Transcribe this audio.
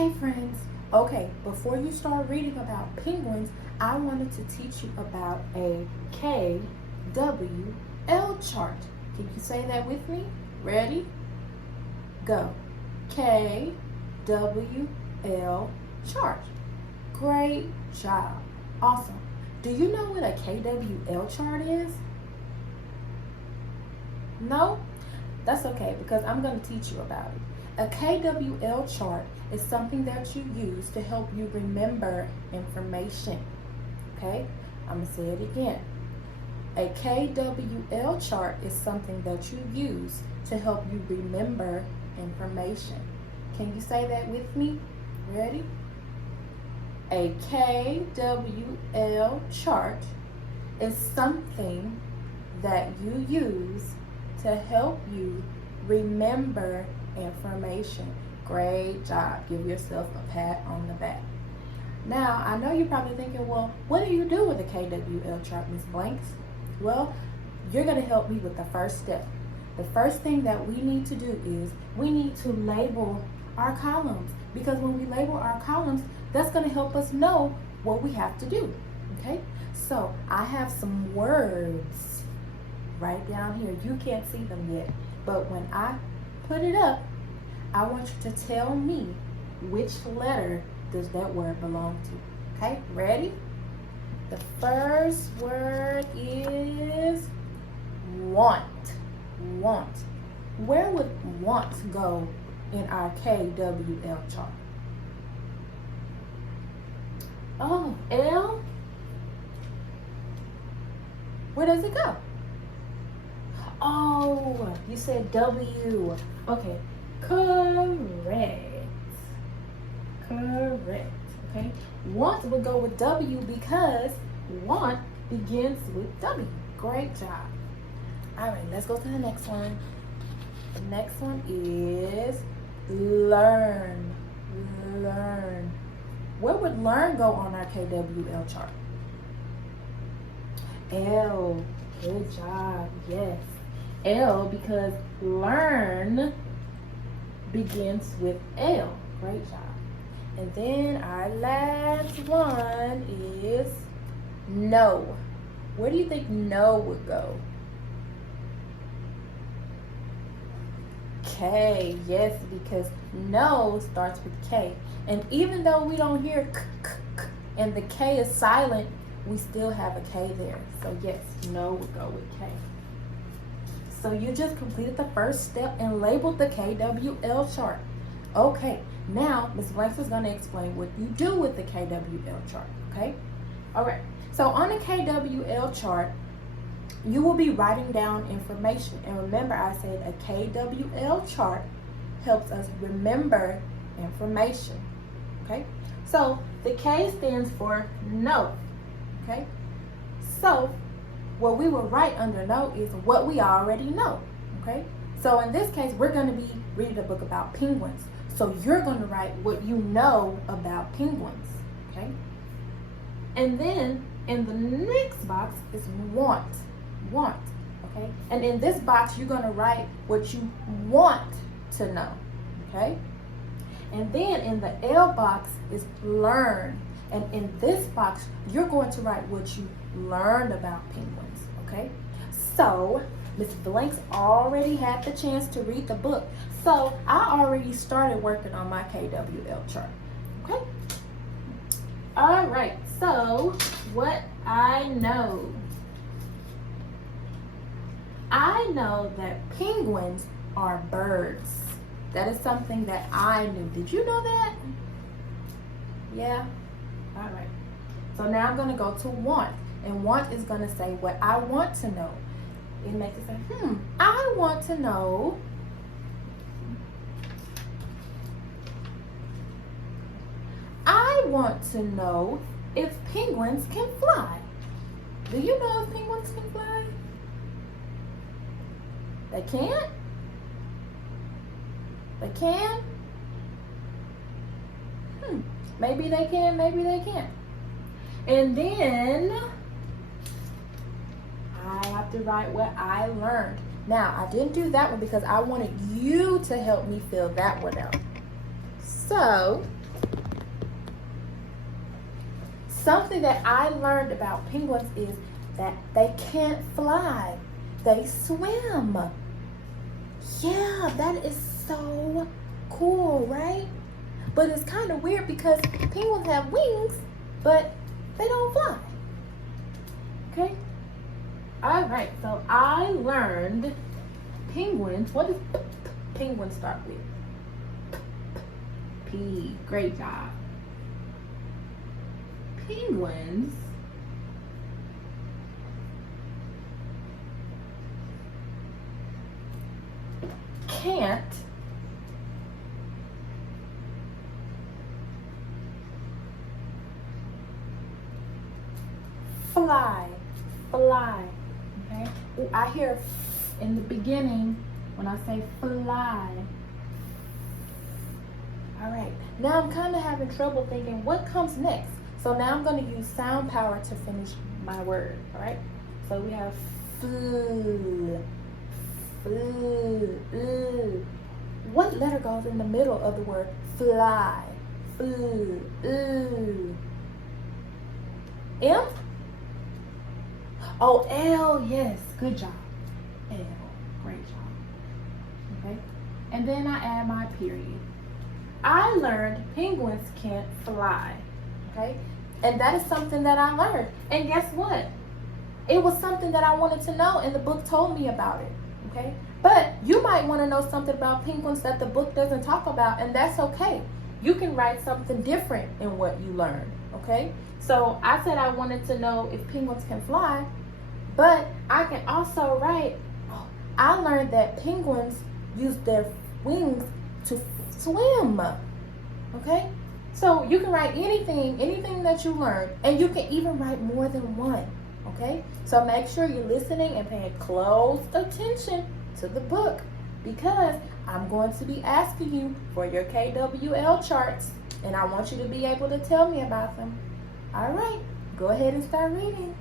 Hey friends, okay, before you start reading about penguins, I wanted to teach you about a Kwl chart. Can you say that with me? Ready? Go. Kwl chart. Great job. Awesome. Do you know what a Kwl chart is? No? That's okay because I'm going to teach you about it. A Kwl chart is something that you use to help you remember information. Okay? I'm going to say it again. A Kwl chart is something that you use to help you remember information. Can you say that with me? Ready? A Kwl chart is something that you use to help you remember information. Great job. Give yourself a pat on the back. Now, I know you're probably thinking, well, what do you do with a Kwl chart, Ms. Blanks? Well, you're going to help me with the first step. The first thing that we need to do is we need to label our columns, because when we label our columns, that's going to help us know what we have to do. Okay? So, I have some words right down here. You can't see them yet, but when I put it up, I want you to tell me which letter does that word belong to. Okay, ready? The first word is want. Want. Where would want go in our Kwl chart? Oh, L? Where does it go? Oh, you said W. Okay, correct. Correct. Okay, want would go with W because want begins with W. Great job. All right, let's go to the next one. The next one is learn. Learn. Where would learn go on our Kwl chart? L. Good job. Yes. L, because learn begins with L. Great job. And then our last one is know. Where do you think know would go? K. Yes, because know starts with K. And even though we don't hear k, k, k, and the K is silent, we still have a K there. So yes, know would go with K. So you just completed the first step and labeled the Kwl chart. Okay, now Ms. Blanks is going to explain what you do with the Kwl chart, okay? All right, so on a Kwl chart, you will be writing down information. And remember, I said a Kwl chart helps us remember information, okay? So the K stands for know, okay? So what we will write under know is what we already know, okay? So in this case, we're going to be reading a book about penguins. So you're going to write what you know about penguins, okay? And then in the next box is want, okay? And in this box, you're going to write what you want to know, okay? And then in the L box is learn. And in this box, you're going to write what you learned about penguins, okay? So, Ms. Blanks already had the chance to read the book. So, I already started working on my Kwl chart, okay? All right, so what I know. I know that penguins are birds. That is something that I knew. Did you know that? Yeah? All right. So now I'm going to go to want. And want is going to say what I want to know. It makes it say, I want to know if penguins can fly. Do you know if penguins can fly? They can't? They can? Maybe they can, maybe they can't. And then I have to write what I learned. Now, I didn't do that one because I wanted you to help me fill that one out. So, Something that I learned about penguins is that they can't fly. They swim. Yeah, that is so cool, right? But it's kind of weird because penguins have wings, but they don't fly. Okay? All right, so I learned penguins. What does penguin start with? P. Great job. Penguins can't fly. Okay? Ooh, I hear in the beginning when I say fly. All right. Now I'm kind of having trouble thinking what comes next. So now I'm going to use sound power to finish my word. All right. So we have fl. What letter goes in the middle of the word fly? M? Oh, L, yes. Good job. L. Great job. Okay. And then I add my period. I learned penguins can't fly. Okay. And that is something that I learned. And guess what? It was something that I wanted to know, and the book told me about it. Okay. But you might want to know something about penguins that the book doesn't talk about, and that's okay. You can write something different in what you learned. Okay. So I said I wanted to know if penguins can fly, but I can also write, I learned that penguins use their wings to swim. Okay. So you can write anything that you learned, and you can even write more than one. Okay. So make sure you're listening and paying close attention to the book, because I'm going to be asking you for your KWL charts, and I want you to be able to tell me about them. All right, go ahead and start reading.